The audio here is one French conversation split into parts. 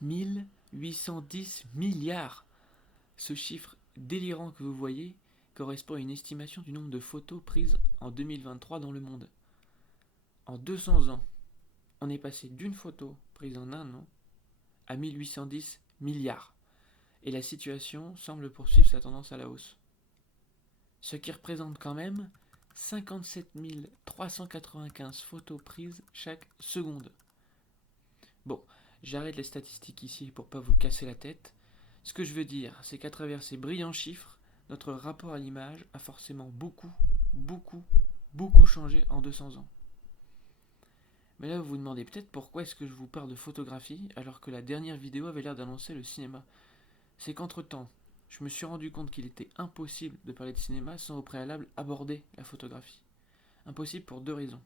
1810 milliards. Ce chiffre délirant que vous voyez correspond à une estimation du nombre de photos prises en 2023 dans le monde. En 200 ans, on est passé d'une photo prise en un an à 1810 milliards. Et la situation semble poursuivre sa tendance à la hausse. Ce qui représente quand même 57 395 photos prises chaque seconde. Bon, j'arrête les statistiques ici pour pas vous casser la tête. Ce que je veux dire, c'est qu'à travers ces brillants chiffres, notre rapport à l'image a forcément beaucoup changé en 200 ans. Mais là, vous vous demandez peut-être pourquoi est-ce que je vous parle de photographie alors que la dernière vidéo avait l'air d'annoncer le cinéma. C'est qu'entre-temps, je me suis rendu compte qu'il était impossible de parler de cinéma sans au préalable aborder la photographie. Impossible pour deux raisons.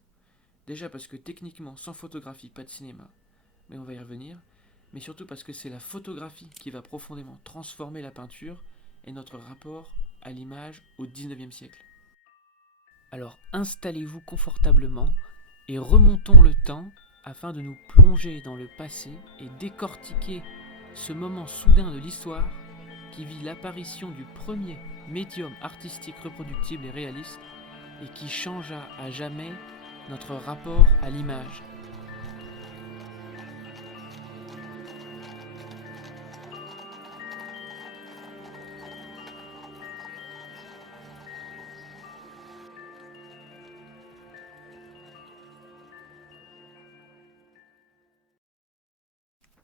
Déjà parce que techniquement, sans photographie, pas de cinéma. Mais on va y revenir. Mais surtout parce que c'est la photographie qui va profondément transformer la peinture et notre rapport à l'image au 19e siècle. Alors installez-vous confortablement et remontons le temps afin de nous plonger dans le passé et décortiquer ce moment soudain de l'histoire qui vit l'apparition du premier médium artistique reproductible et réaliste et qui changea à jamais notre rapport à l'image.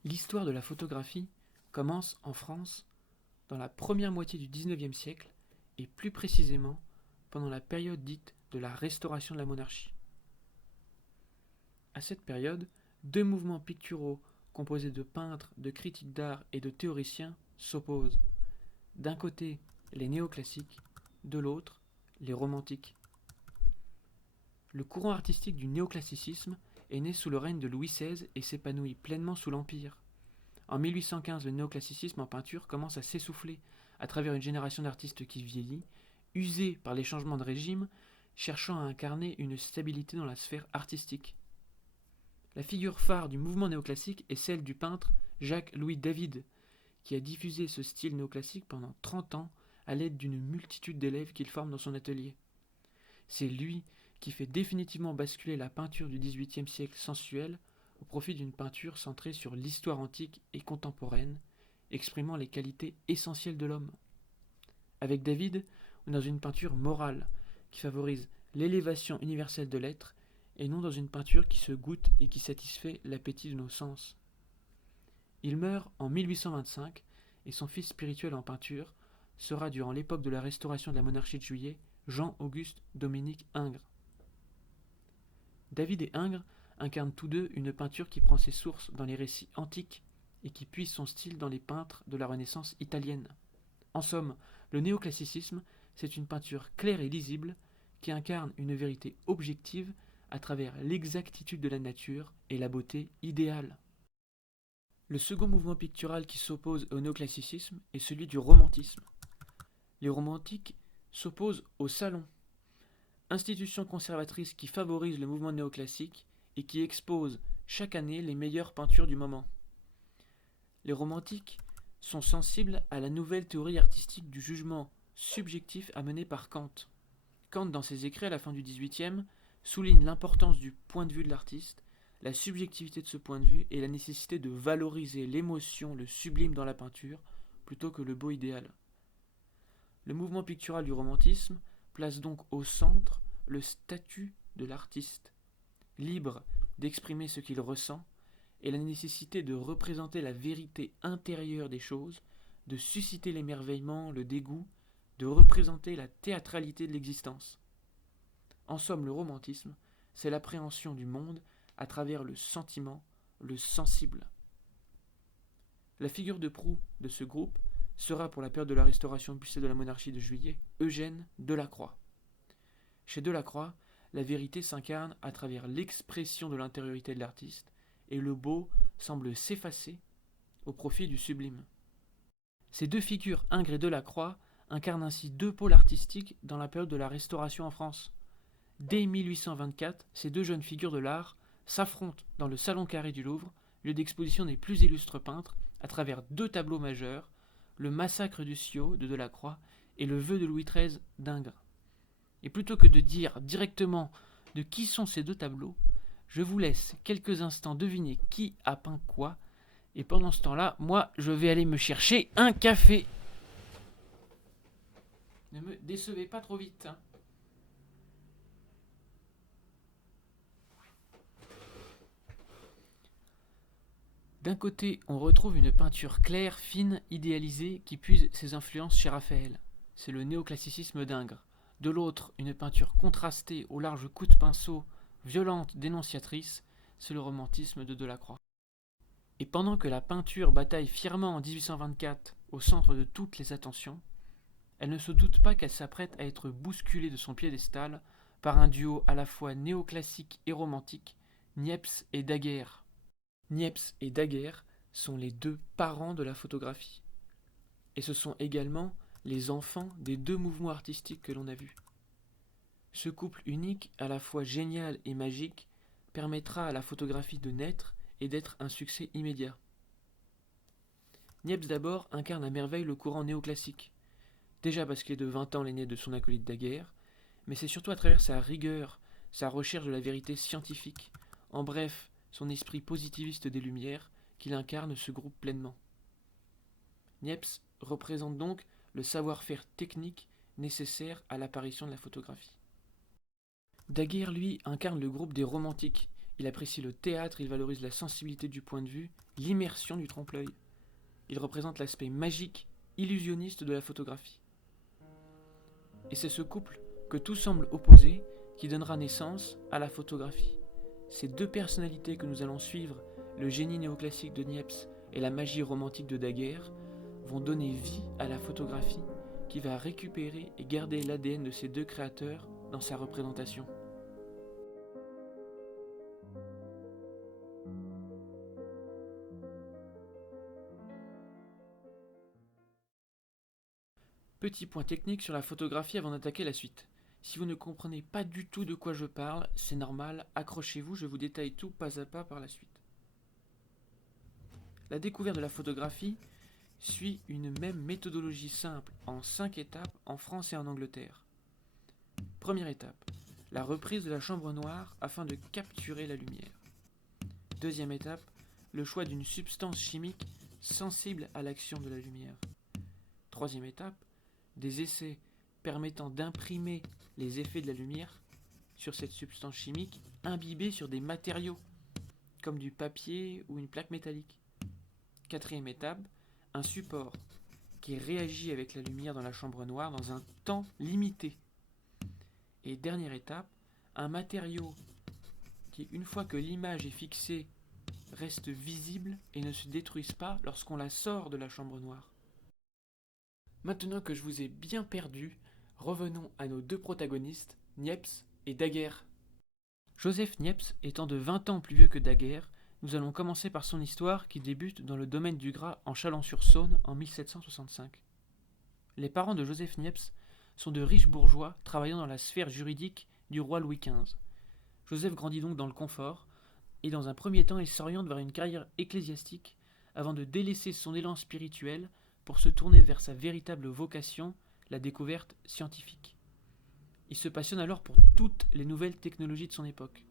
L'histoire de la photographie commence en France dans la première moitié du XIXe siècle et plus précisément pendant la période dite de la restauration de la monarchie. À cette période, deux mouvements picturaux composés de peintres, de critiques d'art et de théoriciens s'opposent. D'un côté, les néoclassiques, de l'autre, les romantiques. Le courant artistique du néoclassicisme est né sous le règne de Louis XVI et s'épanouit pleinement sous l'Empire. En 1815, le néoclassicisme en peinture commence à s'essouffler à travers une génération d'artistes qui vieillit, usés par les changements de régime, cherchant à incarner une stabilité dans la sphère artistique. La figure phare du mouvement néoclassique est celle du peintre Jacques-Louis David, qui a diffusé ce style néoclassique pendant 30 ans à l'aide d'une multitude d'élèves qu'il forme dans son atelier. C'est lui qui fait définitivement basculer la peinture du XVIIIe siècle sensuelle au profit d'une peinture centrée sur l'histoire antique et contemporaine, exprimant les qualités essentielles de l'homme. Avec David, on est dans une peinture morale, qui favorise l'élévation universelle de l'être, et non dans une peinture qui se goûte et qui satisfait l'appétit de nos sens. Il meurt en 1825, et son fils spirituel en peinture sera, durant l'époque de la restauration de la monarchie de Juillet, Jean-Auguste Dominique Ingres. David et Ingres incarnent tous deux une peinture qui prend ses sources dans les récits antiques et qui puise son style dans les peintres de la Renaissance italienne. En somme, le néoclassicisme, c'est une peinture claire et lisible qui incarne une vérité objective à travers l'exactitude de la nature et la beauté idéale. Le second mouvement pictural qui s'oppose au néoclassicisme est celui du romantisme. Les romantiques s'opposent au salon, institution conservatrice qui favorise le mouvement néoclassique et qui expose chaque année les meilleures peintures du moment. Les romantiques sont sensibles à la nouvelle théorie artistique du jugement subjectif amenée par Kant. Kant, dans ses écrits à la fin du XVIIIe, souligne l'importance du point de vue de l'artiste, la subjectivité de ce point de vue et la nécessité de valoriser l'émotion, le sublime dans la peinture, plutôt que le beau idéal. Le mouvement pictural du romantisme place donc au centre le statut de l'artiste, libre d'exprimer ce qu'il ressent, et la nécessité de représenter la vérité intérieure des choses, de susciter l'émerveillement, le dégoût, de représenter la théâtralité de l'existence. En somme, le romantisme, c'est l'appréhension du monde à travers le sentiment, le sensible. La figure de proue de ce groupe sera, pour la période de la restauration puis celle de la monarchie de Juillet, Eugène Delacroix. Chez Delacroix, la vérité s'incarne à travers l'expression de l'intériorité de l'artiste, et le beau semble s'effacer au profit du sublime. Ces deux figures, Ingres et Delacroix, incarnent ainsi deux pôles artistiques dans la période de la Restauration en France. Dès 1824, ces deux jeunes figures de l'art s'affrontent dans le Salon Carré du Louvre, lieu d'exposition des plus illustres peintres, à travers 2 tableaux majeurs, le Massacre du Ciot de Delacroix et le Vœu de Louis XIII d'Ingres. Et plutôt que de dire directement de qui sont ces 2 tableaux, je vous laisse quelques instants deviner qui a peint quoi, et pendant ce temps-là, moi, je vais aller me chercher un café. Ne me décevez pas trop vite, hein. D'un côté, on retrouve une peinture claire, fine, idéalisée, qui puise ses influences chez Raphaël. C'est le néoclassicisme d'Ingres. De l'autre, une peinture contrastée aux larges coups de pinceau, violente, dénonciatrice, c'est le romantisme de Delacroix. Et pendant que la peinture bataille fièrement en 1824 au centre de toutes les attentions, elle ne se doute pas qu'elle s'apprête à être bousculée de son piédestal par un duo à la fois néoclassique et romantique, Niepce et Daguerre. Niepce et Daguerre sont les 2 parents de la photographie. Et ce sont également les enfants des 2 mouvements artistiques que l'on a vus. Ce couple unique, à la fois génial et magique, permettra à la photographie de naître et d'être un succès immédiat. Niepce d'abord incarne à merveille le courant néoclassique, déjà parce qu'il est de 20 ans l'aîné de son acolyte Daguerre, mais c'est surtout à travers sa rigueur, sa recherche de la vérité scientifique, en bref, son esprit positiviste des Lumières, qu'il incarne ce groupe pleinement. Niepce représente donc le savoir-faire technique nécessaire à l'apparition de la photographie. Daguerre, lui, incarne le groupe des romantiques. Il apprécie le théâtre, il valorise la sensibilité du point de vue, l'immersion du trompe-l'œil. Il représente l'aspect magique, illusionniste de la photographie. Et c'est ce couple, que tout semble opposer, qui donnera naissance à la photographie. Ces 2 personnalités que nous allons suivre, le génie néoclassique de Niepce et la magie romantique de Daguerre, vont donner vie à la photographie qui va récupérer et garder l'ADN de ces 2 créateurs dans sa représentation. Petit point technique sur la photographie avant d'attaquer la suite. Si vous ne comprenez pas du tout de quoi je parle, c'est normal, accrochez-vous, je vous détaille tout pas à pas par la suite. La découverte de la photographie suit une même méthodologie simple en 5 étapes en France et en Angleterre. Première étape, la reprise de la chambre noire afin de capturer la lumière. Deuxième étape, le choix d'une substance chimique sensible à l'action de la lumière. Troisième étape, des essais permettant d'imprimer les effets de la lumière sur cette substance chimique imbibée sur des matériaux, comme du papier ou une plaque métallique. Quatrième étape, un support qui réagit avec la lumière dans la chambre noire dans un temps limité. Et dernière étape, un matériau qui, une fois que l'image est fixée, reste visible et ne se détruise pas lorsqu'on la sort de la chambre noire. Maintenant que je vous ai bien perdu, revenons à nos 2 protagonistes, Niepce et Daguerre. Joseph Niepce étant de 20 ans plus vieux que Daguerre, nous allons commencer par son histoire qui débute dans le domaine du Gras en Chalon-sur-Saône en 1765. Les parents de Joseph Niepce sont de riches bourgeois travaillant dans la sphère juridique du roi Louis XV. Joseph grandit donc dans le confort, et dans un premier temps il s'oriente vers une carrière ecclésiastique avant de délaisser son élan spirituel pour se tourner vers sa véritable vocation, la découverte scientifique. Il se passionne alors pour toutes les nouvelles technologies de son époque.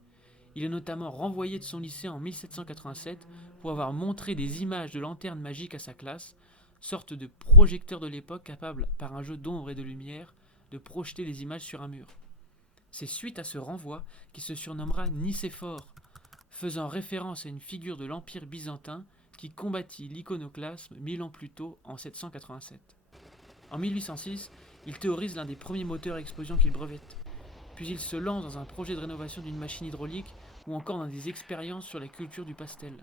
Il est notamment renvoyé de son lycée en 1787 pour avoir montré des images de lanternes magiques à sa classe, sorte de projecteur de l'époque capable, par un jeu d'ombre et de lumière, de projeter des images sur un mur. C'est suite à ce renvoi qu'il se surnommera Nicéphore, faisant référence à une figure de l'Empire byzantin qui combattit l'iconoclasme 1000 ans plus tôt en 787. En 1806, il théorise l'un des premiers moteurs à explosion qu'il brevette. Puis il se lance dans un projet de rénovation d'une machine hydraulique ou encore dans des expériences sur la culture du pastel.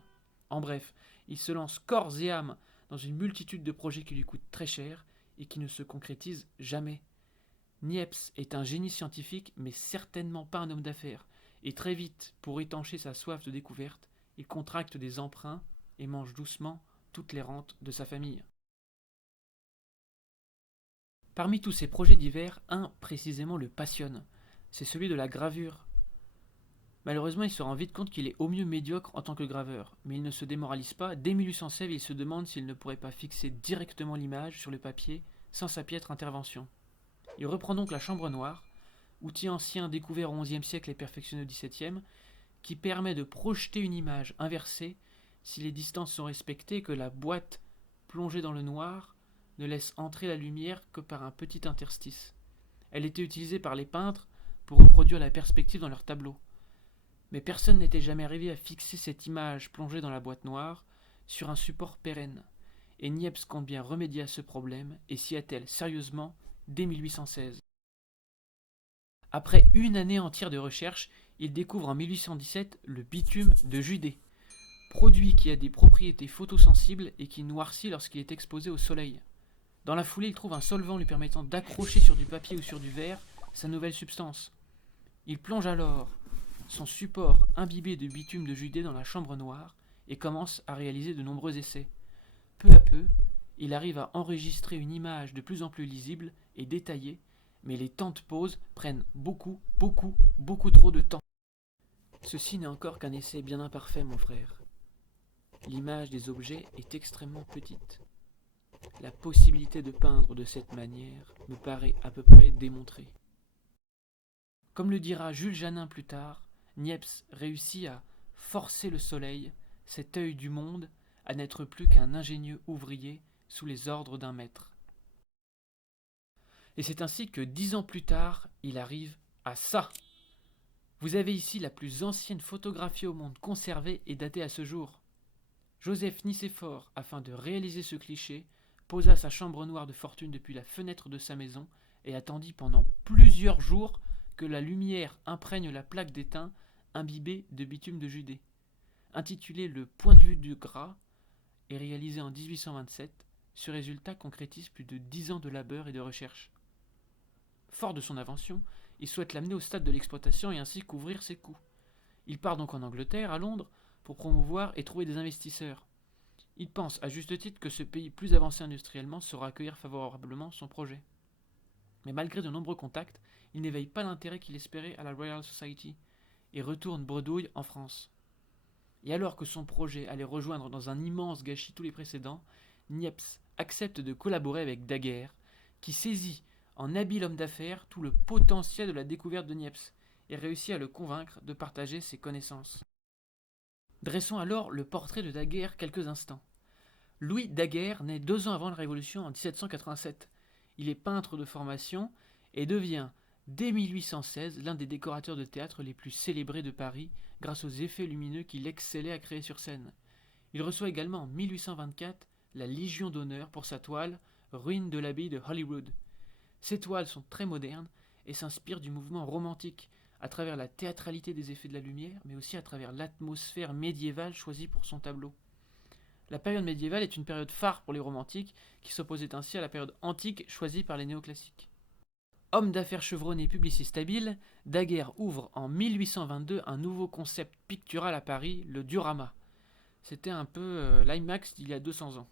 En bref, il se lance corps et âme dans une multitude de projets qui lui coûtent très cher et qui ne se concrétisent jamais. Niepce est un génie scientifique, mais certainement pas un homme d'affaires, et très vite, pour étancher sa soif de découverte, il contracte des emprunts et mange doucement toutes les rentes de sa famille. Parmi tous ces projets divers, un précisément le passionne, c'est celui de la gravure. Malheureusement, il se rend vite compte qu'il est au mieux médiocre en tant que graveur, mais il ne se démoralise pas. Dès 1816, il se demande s'il ne pourrait pas fixer directement l'image sur le papier sans sa piètre intervention. Il reprend donc la chambre noire, outil ancien découvert au XIe siècle et perfectionné au XVIIe, qui permet de projeter une image inversée si les distances sont respectées et que la boîte plongée dans le noir ne laisse entrer la lumière que par un petit interstice. Elle était utilisée par les peintres pour reproduire la perspective dans leurs tableaux. Mais personne n'était jamais arrivé à fixer cette image plongée dans la boîte noire sur un support pérenne. Et Niepce compte bien remédier à ce problème et s'y attelle sérieusement dès 1816. Après une année entière de recherche, il découvre en 1817 le bitume de Judée, produit qui a des propriétés photosensibles et qui noircit lorsqu'il est exposé au soleil. Dans la foulée, il trouve un solvant lui permettant d'accrocher sur du papier ou sur du verre sa nouvelle substance. Il plonge alors son support imbibé de bitume de Judée dans la chambre noire et commence à réaliser de nombreux essais. Peu à peu, il arrive à enregistrer une image de plus en plus lisible et détaillée, mais les temps de pause prennent beaucoup trop de temps. Ceci n'est encore qu'un essai bien imparfait, mon frère. L'image des objets est extrêmement petite. La possibilité de peindre de cette manière me paraît à peu près démontrée. Comme le dira Jules Janin plus tard, Niepce réussit à forcer le soleil, cet œil du monde, à n'être plus qu'un ingénieux ouvrier sous les ordres d'un maître. Et c'est ainsi que 10 ans plus tard, il arrive à ça. Vous avez ici la plus ancienne photographie au monde conservée et datée à ce jour. Joseph Nicéphore, afin de réaliser ce cliché, posa sa chambre noire de fortune depuis la fenêtre de sa maison et attendit pendant plusieurs jours que la lumière imprègne la plaque d'étain imbibée de bitume de Judée. Intitulé Le point de vue du gras et réalisé en 1827, ce résultat concrétise plus de 10 ans de labeur et de recherche. Fort de son invention, il souhaite l'amener au stade de l'exploitation et ainsi couvrir ses coûts. Il part donc en Angleterre, à Londres, pour promouvoir et trouver des investisseurs. Il pense à juste titre que ce pays plus avancé industriellement saura accueillir favorablement son projet. Mais malgré de nombreux contacts, il n'éveille pas l'intérêt qu'il espérait à la Royal Society et retourne bredouille en France. Et alors que son projet allait rejoindre dans un immense gâchis tous les précédents, Niepce accepte de collaborer avec Daguerre, qui saisit en habile homme d'affaires tout le potentiel de la découverte de Niepce et réussit à le convaincre de partager ses connaissances. Dressons alors le portrait de Daguerre quelques instants. Louis Daguerre naît 2 ans avant la Révolution en 1787. Il est peintre de formation et devient, dès 1816, l'un des décorateurs de théâtre les plus célébrés de Paris grâce aux effets lumineux qu'il excellait à créer sur scène. Il reçoit également en 1824 la Légion d'honneur pour sa toile Ruines de l'abbaye de Holyrood. Ces toiles sont très modernes et s'inspirent du mouvement romantique à travers la théâtralité des effets de la lumière, mais aussi à travers l'atmosphère médiévale choisie pour son tableau. La période médiévale est une période phare pour les romantiques, qui s'opposait ainsi à la période antique choisie par les néoclassiques. Homme d'affaires chevronné et publiciste habile, Daguerre ouvre en 1822 un nouveau concept pictural à Paris, le diorama. C'était un peu l'IMAX d'il y a 200 ans.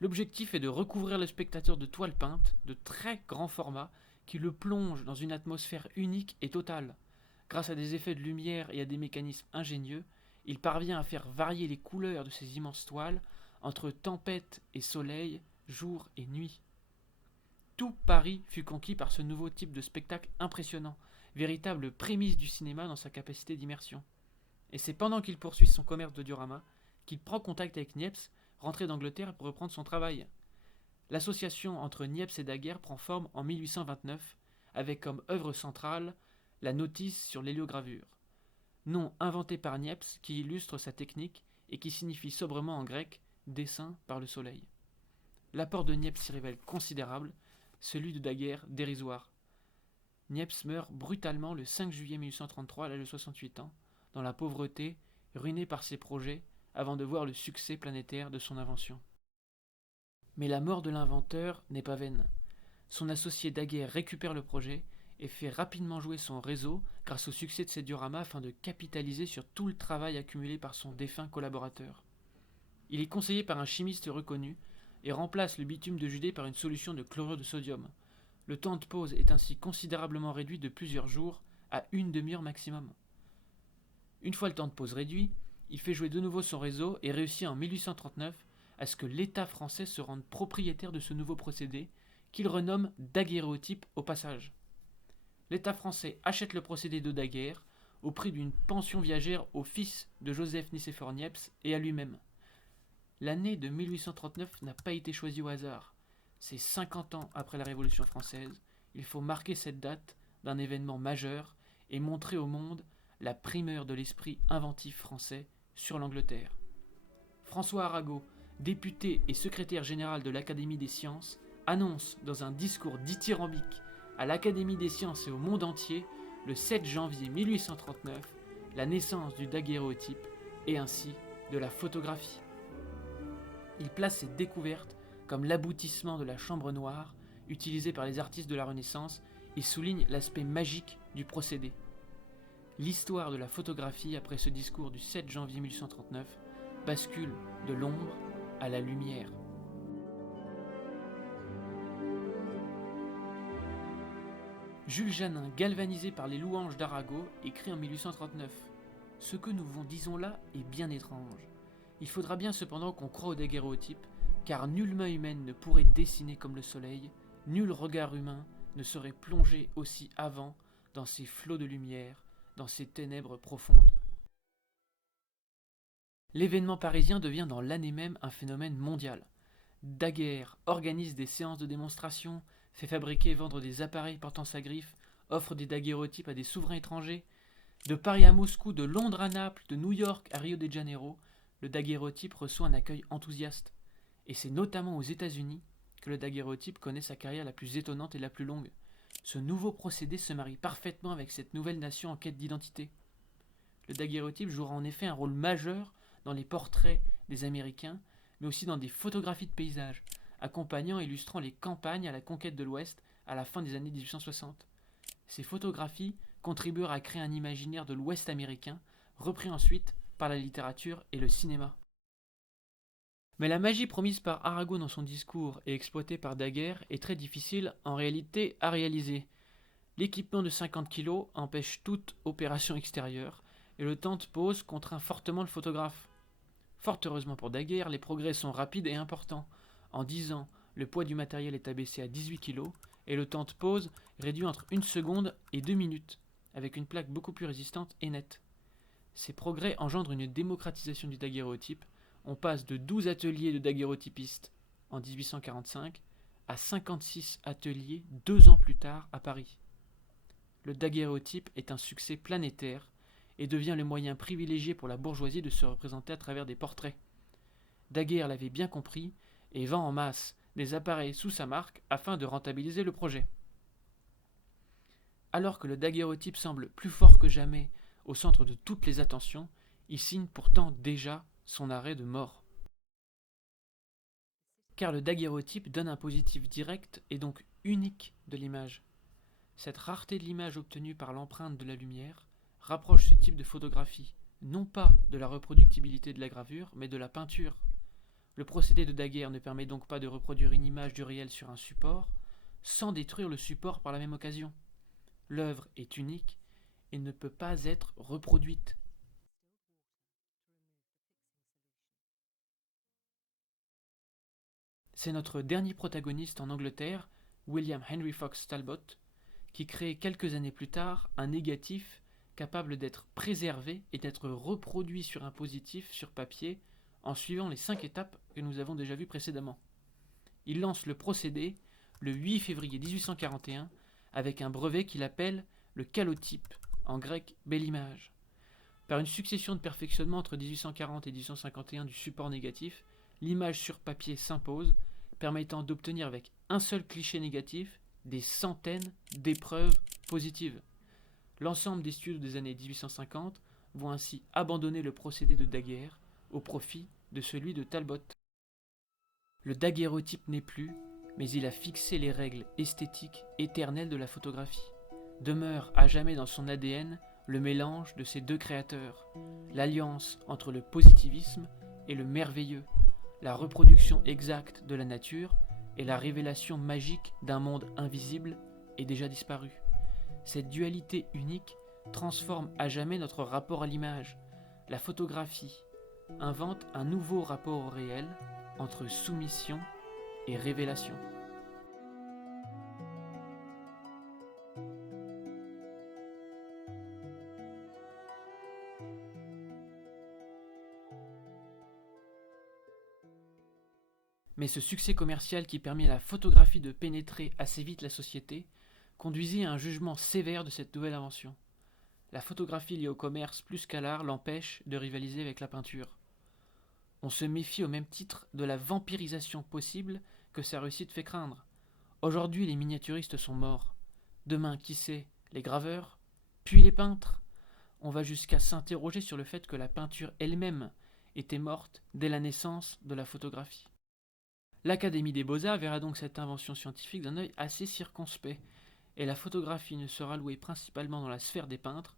L'objectif est de recouvrir le spectateur de toiles peintes de très grand format qui le plongent dans une atmosphère unique et totale. Grâce à des effets de lumière et à des mécanismes ingénieux, il parvient à faire varier les couleurs de ces immenses toiles entre tempête et soleil, jour et nuit. Tout Paris fut conquis par ce nouveau type de spectacle impressionnant, véritable prémisse du cinéma dans sa capacité d'immersion. Et c'est pendant qu'il poursuit son commerce de diorama qu'il prend contact avec Niepce, rentré d'Angleterre pour reprendre son travail. L'association entre Niepce et Daguerre prend forme en 1829, avec comme œuvre centrale la notice sur l'héliogravure, nom inventé par Niepce qui illustre sa technique et qui signifie sobrement en grec dessin par le soleil. L'apport de Niepce s'y révèle considérable, celui de Daguerre dérisoire. Niepce meurt brutalement le 5 juillet 1833 à l'âge de 68 ans, dans la pauvreté, ruiné par ses projets, avant de voir le succès planétaire de son invention. Mais la mort de l'inventeur n'est pas vaine. Son associé Daguerre récupère le projet et fait rapidement jouer son réseau grâce au succès de ses dioramas afin de capitaliser sur tout le travail accumulé par son défunt collaborateur. Il est conseillé par un chimiste reconnu et remplace le bitume de Judée par une solution de chlorure de sodium. Le temps de pause est ainsi considérablement réduit de plusieurs jours à une demi-heure maximum. Une fois le temps de pause réduit, il fait jouer de nouveau son réseau et réussit en 1839 à ce que l'État français se rende propriétaire de ce nouveau procédé, qu'il renomme daguerréotype au passage. L'État français achète le procédé de daguerre au prix d'une pension viagère au fils de Joseph Nicéphore Niepce et à lui-même. L'année de 1839 n'a pas été choisie au hasard. C'est 50 ans après la Révolution française. Il faut marquer cette date d'un événement majeur et montrer au monde la primeur de l'esprit inventif français sur l'Angleterre. François Arago, député et secrétaire général de l'Académie des sciences, annonce dans un discours dithyrambique à l'Académie des sciences et au monde entier, le 7 janvier 1839, la naissance du daguerréotype et ainsi de la photographie. Il place cette découverte comme l'aboutissement de la chambre noire utilisée par les artistes de la Renaissance et souligne l'aspect magique du procédé. L'histoire de la photographie après ce discours du 7 janvier 1839 bascule de l'ombre à la lumière. Jules Janin, galvanisé par les louanges d'Arago, écrit en 1839 « Ce que nous vous disons là est bien étrange. Il faudra bien cependant qu'on croie au daguerréotype, car nulle main humaine ne pourrait dessiner comme le soleil, nul regard humain ne saurait plonger aussi avant dans ces flots de lumière, dans ces ténèbres profondes. » L'événement parisien devient dans l'année même un phénomène mondial. Daguerre organise des séances de démonstration, fait fabriquer et vendre des appareils portant sa griffe, offre des daguerréotypes à des souverains étrangers. De Paris à Moscou, de Londres à Naples, de New York à Rio de Janeiro, le daguerréotype reçoit un accueil enthousiaste. Et c'est notamment aux États-Unis que le daguerréotype connaît sa carrière la plus étonnante et la plus longue. Ce nouveau procédé se marie parfaitement avec cette nouvelle nation en quête d'identité. Le daguerréotype jouera en effet un rôle majeur dans les portraits des Américains, mais aussi dans des photographies de paysages, accompagnant et illustrant les campagnes à la conquête de l'Ouest à la fin des années 1860. Ces photographies contribuèrent à créer un imaginaire de l'Ouest américain, repris ensuite par la littérature et le cinéma. Mais la magie promise par Arago dans son discours et exploitée par Daguerre est très difficile en réalité à réaliser. L'équipement de 50 kg empêche toute opération extérieure et le temps de pose contraint fortement le photographe. Fort heureusement pour Daguerre, les progrès sont rapides et importants. En 10 ans, le poids du matériel est abaissé à 18 kg et le temps de pose réduit entre 1 seconde et 2 minutes, avec une plaque beaucoup plus résistante et nette. Ces progrès engendrent une démocratisation du daguerréotype. On passe de 12 ateliers de daguerréotypistes en 1845 à 56 ateliers 2 ans plus tard à Paris. Le daguerréotype est un succès planétaire et devient le moyen privilégié pour la bourgeoisie de se représenter à travers des portraits. Daguerre l'avait bien compris et vend en masse des appareils sous sa marque afin de rentabiliser le projet. Alors que le daguerréotype semble plus fort que jamais au centre de toutes les attentions, il signe pourtant déjà son arrêt de mort. Car le daguerréotype donne un positif direct et donc unique de l'image. Cette rareté de l'image obtenue par l'empreinte de la lumière rapproche ce type de photographie, non pas de la reproductibilité de la gravure, mais de la peinture. Le procédé de Daguerre ne permet donc pas de reproduire une image du réel sur un support, sans détruire le support par la même occasion. L'œuvre est unique et ne peut pas être reproduite. C'est notre dernier protagoniste en Angleterre, William Henry Fox Talbot, qui crée quelques années plus tard un négatif capable d'être préservé et d'être reproduit sur un positif sur papier en suivant les 5 étapes que nous avons déjà vues précédemment. Il lance le procédé le 8 février 1841 avec un brevet qu'il appelle le calotype, en grec belle image. Par une succession de perfectionnements entre 1840 et 1851 du support négatif, l'image sur papier s'impose, permettant d'obtenir avec un seul cliché négatif des centaines d'épreuves positives. L'ensemble des studios des années 1850 vont ainsi abandonner le procédé de Daguerre au profit de celui de Talbot. Le daguerréotype n'est plus, mais il a fixé les règles esthétiques éternelles de la photographie. Demeure à jamais dans son ADN le mélange de ces deux créateurs, l'alliance entre le positivisme et le merveilleux, la reproduction exacte de la nature et la révélation magique d'un monde invisible et déjà disparu. Cette dualité unique transforme à jamais notre rapport à l'image. La photographie invente un nouveau rapport au réel entre soumission et révélation. Mais ce succès commercial qui permet à la photographie de pénétrer assez vite la société conduisit à un jugement sévère de cette nouvelle invention. La photographie liée au commerce plus qu'à l'art l'empêche de rivaliser avec la peinture. On se méfie au même titre de la vampirisation possible que sa réussite fait craindre. Aujourd'hui, les miniaturistes sont morts. Demain, qui sait, les graveurs, puis les peintres. On va jusqu'à s'interroger sur le fait que la peinture elle-même était morte dès la naissance de la photographie. L'Académie des Beaux-Arts verra donc cette invention scientifique d'un œil assez circonspect, et la photographie ne sera louée principalement dans la sphère des peintres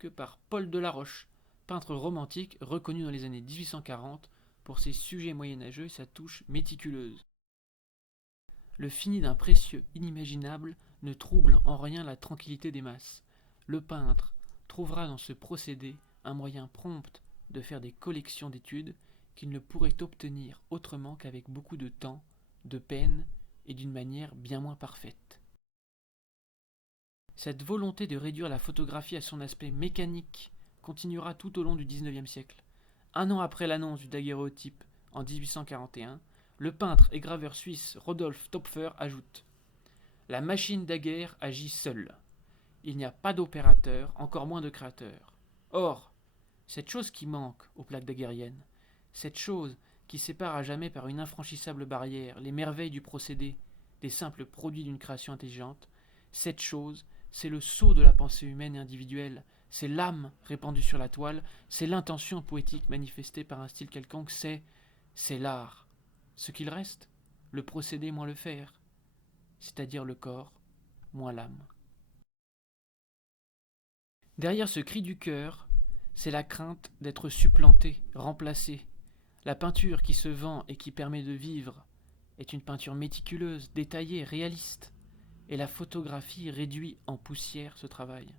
que par Paul Delaroche, peintre romantique reconnu dans les années 1840 pour ses sujets moyenâgeux et sa touche méticuleuse. Le fini d'un précieux inimaginable ne trouble en rien la tranquillité des masses. Le peintre trouvera dans ce procédé un moyen prompt de faire des collections d'études qu'il ne pourrait obtenir autrement qu'avec beaucoup de temps, de peine et d'une manière bien moins parfaite. Cette volonté de réduire la photographie à son aspect mécanique continuera tout au long du XIXe siècle. Un an après l'annonce du daguerréotype en 1841, le peintre et graveur suisse Rodolphe Töpfer ajoute « La machine daguerre agit seule. Il n'y a pas d'opérateur, encore moins de créateur. Or, cette chose qui manque aux plaques daguerriennes, cette chose qui sépare à jamais par une infranchissable barrière les merveilles du procédé des simples produits d'une création intelligente, cette chose, c'est le sceau de la pensée humaine et individuelle, c'est l'âme répandue sur la toile, c'est l'intention poétique manifestée par un style quelconque, c'est l'art. Ce qu'il reste, le procédé moins le faire, c'est-à-dire le corps moins l'âme. » Derrière ce cri du cœur, c'est la crainte d'être supplanté, remplacé. La peinture qui se vend et qui permet de vivre est une peinture méticuleuse, détaillée, réaliste, et la photographie réduit en poussière ce travail.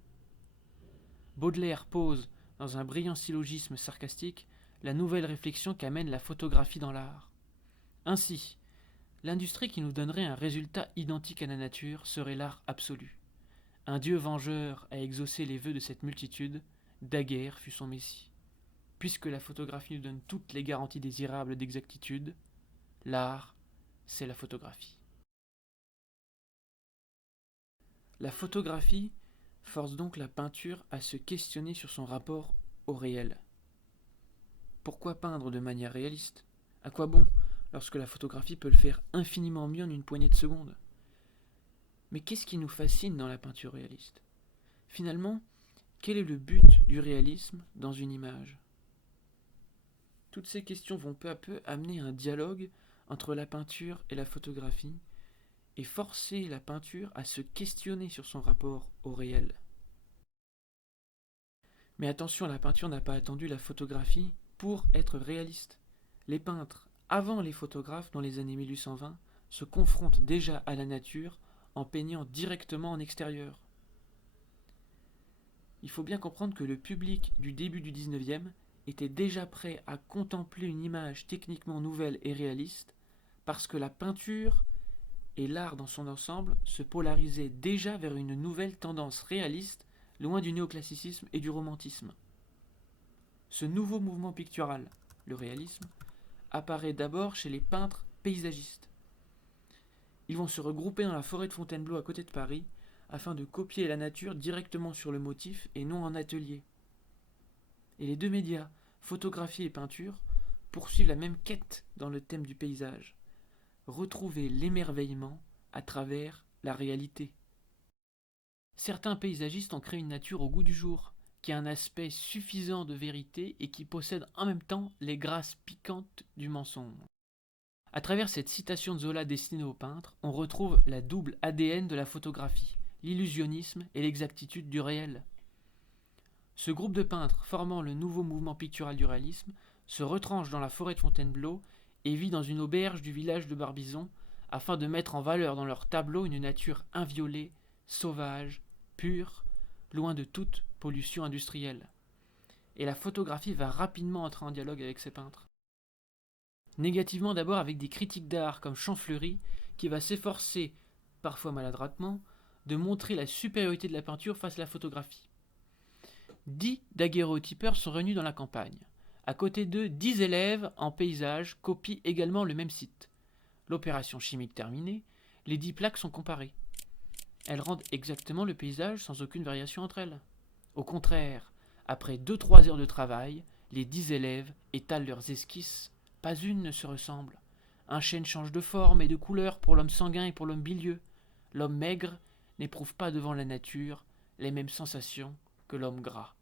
Baudelaire pose, dans un brillant syllogisme sarcastique, la nouvelle réflexion qu'amène la photographie dans l'art. Ainsi, l'industrie qui nous donnerait un résultat identique à la nature serait l'art absolu. Un dieu vengeur a exaucé les vœux de cette multitude, Daguerre fut son messie. Puisque la photographie nous donne toutes les garanties désirables d'exactitude, l'art, c'est la photographie. La photographie force donc la peinture à se questionner sur son rapport au réel. Pourquoi peindre de manière réaliste ? À quoi bon, lorsque la photographie peut le faire infiniment mieux en une poignée de secondes ? Mais qu'est-ce qui nous fascine dans la peinture réaliste ? Finalement, quel est le but du réalisme dans une image ? Toutes ces questions vont peu à peu amener un dialogue entre la peinture et la photographie et forcer la peinture à se questionner sur son rapport au réel. Mais attention, la peinture n'a pas attendu la photographie pour être réaliste. Les peintres, avant les photographes dans les années 1820, se confrontent déjà à la nature en peignant directement en extérieur. Il faut bien comprendre que le public du début du 19e était déjà prêt à contempler une image techniquement nouvelle et réaliste parce que la peinture et l'art dans son ensemble se polarisaient déjà vers une nouvelle tendance réaliste loin du néoclassicisme et du romantisme. Ce nouveau mouvement pictural, le réalisme, apparaît d'abord chez les peintres paysagistes. Ils vont se regrouper dans la forêt de Fontainebleau à côté de Paris afin de copier la nature directement sur le motif et non en atelier. Et les deux médias, photographie et peinture, poursuivent la même quête dans le thème du paysage. Retrouver l'émerveillement à travers la réalité. Certains paysagistes ont créé une nature au goût du jour, qui a un aspect suffisant de vérité et qui possède en même temps les grâces piquantes du mensonge. À travers cette citation de Zola destinée aux peintres, on retrouve la double ADN de la photographie, l'illusionnisme et l'exactitude du réel. Ce groupe de peintres formant le nouveau mouvement pictural du réalisme se retranche dans la forêt de Fontainebleau et vit dans une auberge du village de Barbizon afin de mettre en valeur dans leurs tableaux une nature inviolée, sauvage, pure, loin de toute pollution industrielle. Et la photographie va rapidement entrer en dialogue avec ces peintres. Négativement d'abord avec des critiques d'art comme Champfleury, qui va s'efforcer, parfois maladroitement, de montrer la supériorité de la peinture face à la photographie. 10 daguerréotypeurs sont réunis dans la campagne. À côté d'eux, 10 élèves en paysage copient également le même site. L'opération chimique terminée, les 10 plaques sont comparées. Elles rendent exactement le paysage sans aucune variation entre elles. Au contraire, après 2-3 heures de travail, les 10 élèves étalent leurs esquisses. Pas une ne se ressemble. Un chêne change de forme et de couleur pour l'homme sanguin et pour l'homme bilieux. L'homme maigre n'éprouve pas devant la nature les mêmes sensations que l'homme gras.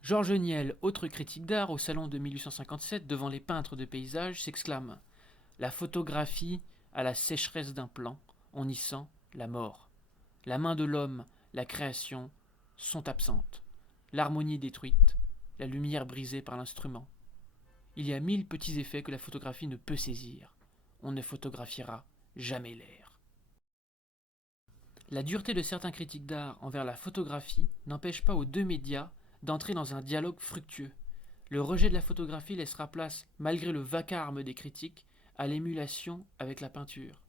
Georges Niel, autre critique d'art au salon de 1857 devant les peintres de paysages, s'exclame « La photographie a la sécheresse d'un plan, on y sent la mort. La main de l'homme, la création, sont absentes. L'harmonie détruite, la lumière brisée par l'instrument. Il y a 1000 petits effets que la photographie ne peut saisir. On ne photographiera jamais l'air. » La dureté de certains critiques d'art envers la photographie n'empêche pas aux deux médias d'entrer dans un dialogue fructueux. Le rejet de la photographie laissera place, malgré le vacarme des critiques, à l'émulation avec la peinture.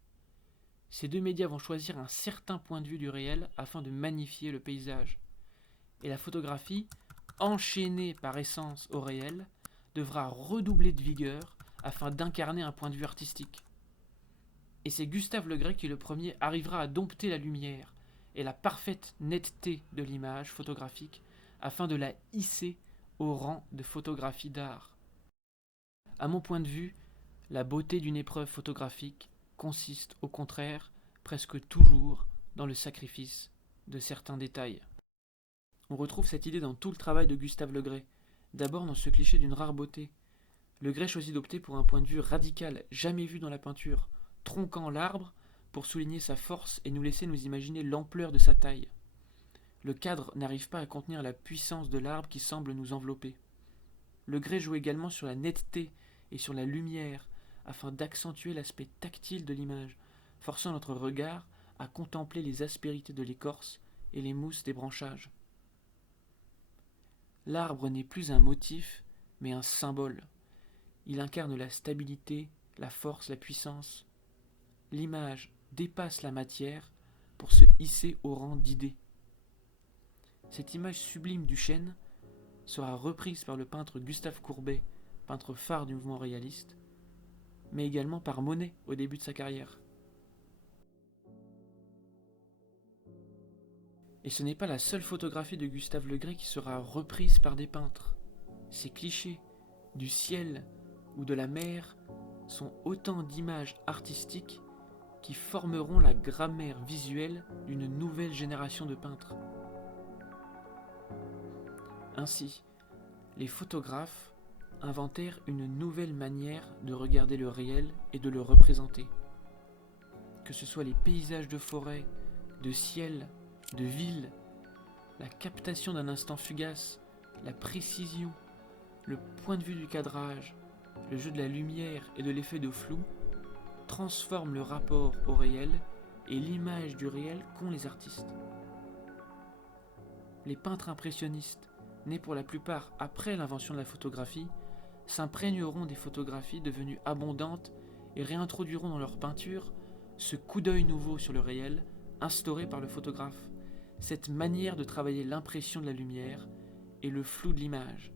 Ces deux médias vont choisir un certain point de vue du réel afin de magnifier le paysage. Et la photographie, enchaînée par essence au réel, devra redoubler de vigueur afin d'incarner un point de vue artistique. Et c'est Gustave Le Gray qui le premier arrivera à dompter la lumière et la parfaite netteté de l'image photographique afin de la hisser au rang de photographie d'art. À mon point de vue, la beauté d'une épreuve photographique consiste au contraire presque toujours dans le sacrifice de certains détails. On retrouve cette idée dans tout le travail de Gustave Le Gray, d'abord dans ce cliché d'une rare beauté. Le Gray choisit d'opter pour un point de vue radical, jamais vu dans la peinture, tronquant l'arbre pour souligner sa force et nous laisser nous imaginer l'ampleur de sa taille. Le cadre n'arrive pas à contenir la puissance de l'arbre qui semble nous envelopper. Le Gray joue également sur la netteté et sur la lumière afin d'accentuer l'aspect tactile de l'image, forçant notre regard à contempler les aspérités de l'écorce et les mousses des branchages. L'arbre n'est plus un motif, mais un symbole. Il incarne la stabilité, la force, la puissance. L'image dépasse la matière pour se hisser au rang d'idée. Cette image sublime du chêne sera reprise par le peintre Gustave Courbet, peintre phare du mouvement réaliste, mais également par Monet au début de sa carrière. Et ce n'est pas la seule photographie de Gustave Le Gray qui sera reprise par des peintres. Ces clichés du ciel ou de la mer sont autant d'images artistiques qui formeront la grammaire visuelle d'une nouvelle génération de peintres. Ainsi, les photographes inventèrent une nouvelle manière de regarder le réel et de le représenter. Que ce soit les paysages de forêt, de ciel, de ville, la captation d'un instant fugace, la précision, le point de vue du cadrage, le jeu de la lumière et de l'effet de flou transforment le rapport au réel et l'image du réel qu'ont les artistes. Les peintres impressionnistes, nés pour la plupart après l'invention de la photographie, s'imprégneront des photographies devenues abondantes et réintroduiront dans leur peinture ce coup d'œil nouveau sur le réel instauré par le photographe, cette manière de travailler l'impression de la lumière et le flou de l'image.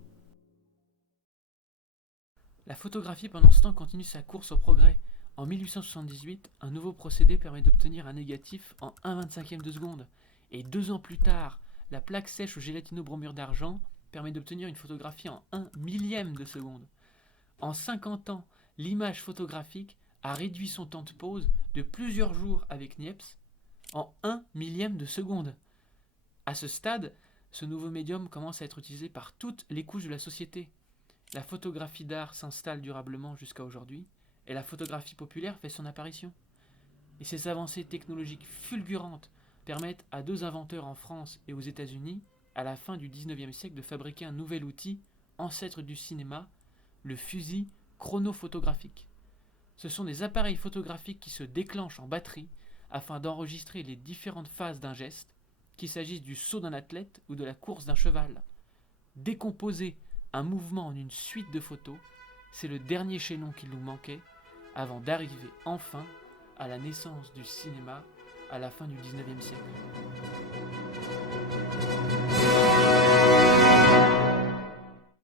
La photographie pendant ce temps continue sa course au progrès. En 1878, un nouveau procédé permet d'obtenir un négatif en 1/25 de seconde. Et 2 ans plus tard, la plaque sèche au gélatino-bromure d'argent permet d'obtenir une photographie en 1 millième de seconde. En 50 ans, l'image photographique a réduit son temps de pause de plusieurs jours avec Niepce en 1 millième de seconde. À ce stade, ce nouveau médium commence à être utilisé par toutes les couches de la société. La photographie d'art s'installe durablement jusqu'à aujourd'hui, et la photographie populaire fait son apparition. Et ces avancées technologiques fulgurantes permettent à 2 inventeurs en France et aux États-Unis, à la fin du XIXe siècle, de fabriquer un nouvel outil, ancêtre du cinéma, le fusil chronophotographique. Ce sont des appareils photographiques qui se déclenchent en batterie afin d'enregistrer les différentes phases d'un geste, qu'il s'agisse du saut d'un athlète ou de la course d'un cheval. Décomposer un mouvement en une suite de photos, c'est le dernier chaînon qu'il nous manquait avant d'arriver enfin à la naissance du cinéma à la fin du 19e siècle.